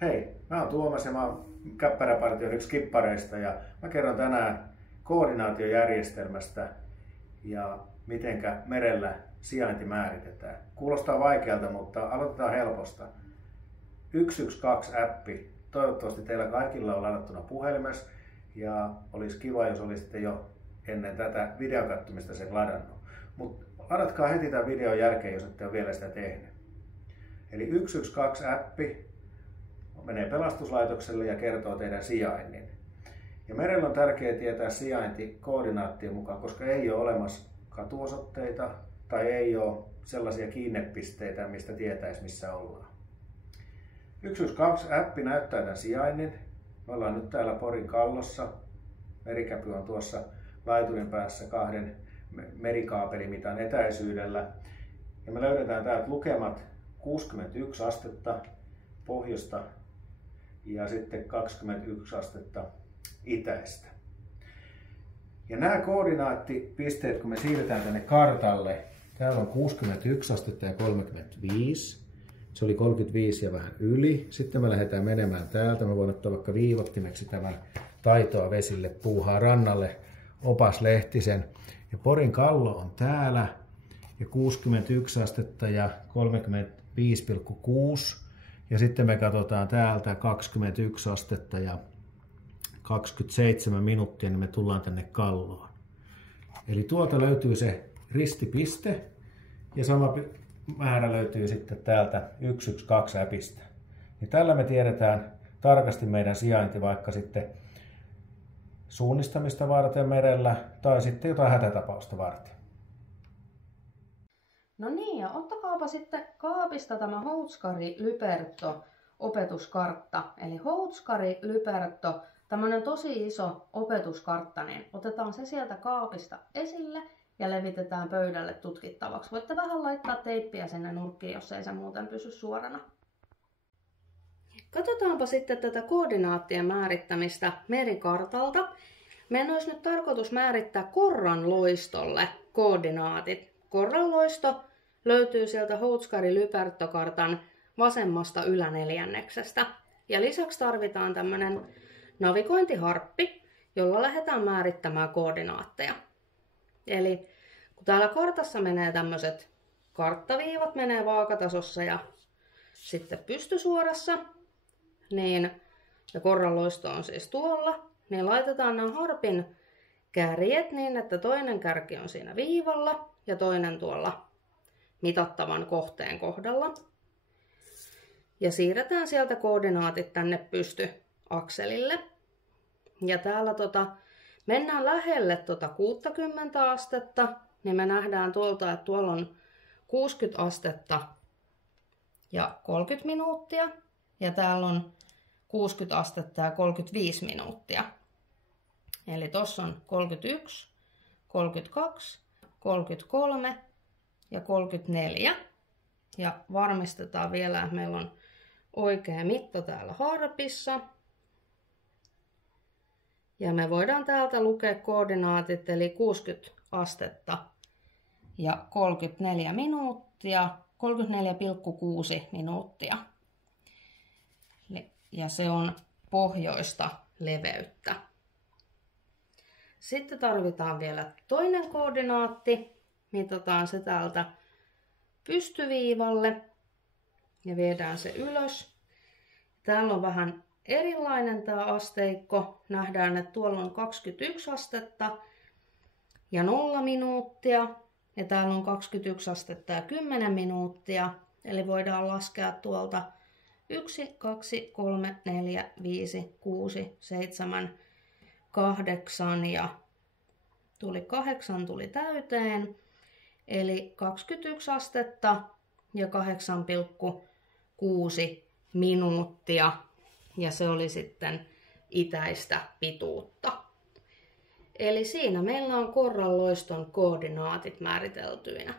Hei, mä oon Tuomas ja mä oon Käppäräpartion yksi skippareista ja mä kerron tänään koordinaatiojärjestelmästä ja mitenkä merellä sijainti määritetään. Kuulostaa vaikealta, mutta aloitetaan helposta. 112-appi. Toivottavasti teillä kaikilla on ladattuna puhelimessa ja olisi kiva, jos olisitte jo ennen tätä videokattomista sen ladannut. Mutta ladatkaa heti tämän videon jälkeen, jos ette ole vielä sitä tehnyt. Eli 112-appi menee pelastuslaitokselle ja kertoo teidän sijainnin. Ja merellä on tärkeää tietää sijainti koordinaattien mukaan, koska ei ole olemassa katuosoitteita tai ei ole sellaisia kiinnepisteitä, mistä tietäisi missä ollaan. 112-appi näyttää tämän sijainnin. Me ollaan nyt täällä Porin Kallossa. Merikäpy on tuossa laiturin päässä 2 merikaapelimitan etäisyydellä. Ja me löydetään täältä lukemat 61 astetta pohjoista ja sitten 21 astetta itäistä. Ja nämä koordinaattipisteet, kun me siirretään tänne kartalle, täällä on 61 astetta ja 35. Se oli 35 ja vähän yli. Sitten me lähdetään menemään täältä. Mä voin ottaa vaikka viivottimeksi tämän Taitoa vesille puuhaa rannalle Opas Lehtisen. Ja Porin Kallo on täällä ja 61 astetta ja 35,6. Ja sitten me katsotaan täältä 21 astetta ja 27 minuuttia, niin me tullaan tänne Kalloon. Eli tuolta löytyy se ristipiste ja sama määrä löytyy sitten täältä 112-appista. Ja tällä me tiedetään tarkasti meidän sijainti vaikka sitten suunnistamista varten merellä tai sitten jotain hätätapausta varten. No niin, ja ottakaapa sitten kaapista tämä Houtskäri Lyperto opetuskartta. Eli Houtskäri Lyperto, tämmönen tosi iso opetuskartta, niin otetaan se sieltä kaapista esille ja levitetään pöydälle tutkittavaksi. Voitte vähän laittaa teippiä sinne nurkkiin, jos ei se muuten pysy suorana. Katsotaanpa sitten tätä koordinaattien määrittämistä merikartalta. Meidän olisi nyt tarkoitus määrittää korran loistolle koordinaatit. Korran loisto löytyy sieltä Houtskäri Lyperto-kartan vasemmasta yläneljänneksestä. Ja lisäksi tarvitaan tämmöinen navigointiharppi, jolla lähdetään määrittämään koordinaatteja. Eli kun täällä kartassa menee tämmöiset karttaviivat, menee vaakatasossa ja sitten pystysuorassa, niin, ja korran loisto on siis tuolla, niin laitetaan nämä harpin kärjet niin, että toinen kärki on siinä viivalla ja toinen tuolla mitattavan kohteen kohdalla. Ja siirretään sieltä koordinaatit tänne pystyakselille. Ja täällä mennään lähelle 60 astetta, niin me nähdään tuolta, että tuolla on 60 astetta ja 30 minuuttia. Ja täällä on 60 astetta ja 35 minuuttia. Eli tuossa on 31, 32, 33 ja 34. Ja varmistetaan vielä, että meillä on oikea mitta täällä harpissa. Ja me voidaan täältä lukea koordinaatit, eli 60 astetta ja 34 minuuttia, 34,6 minuuttia. Ja se on pohjoista leveyttä. Sitten tarvitaan vielä toinen koordinaatti. Mitataan se täältä pystyviivalle ja viedään se ylös. Täällä on vähän erilainen tämä asteikko. Nähdään, että tuolla on 21 astetta ja 0 minuuttia. Ja täällä on 21 astetta ja 10 minuuttia. Eli voidaan laskea tuolta 1, 2, 3, 4, 5, 6, 7, 8 ja 8 tuli täyteen. Eli 21 astetta ja 8,6 minuuttia. Ja se oli sitten itäistä pituutta. Eli siinä meillä on korran loiston koordinaatit määriteltyinä.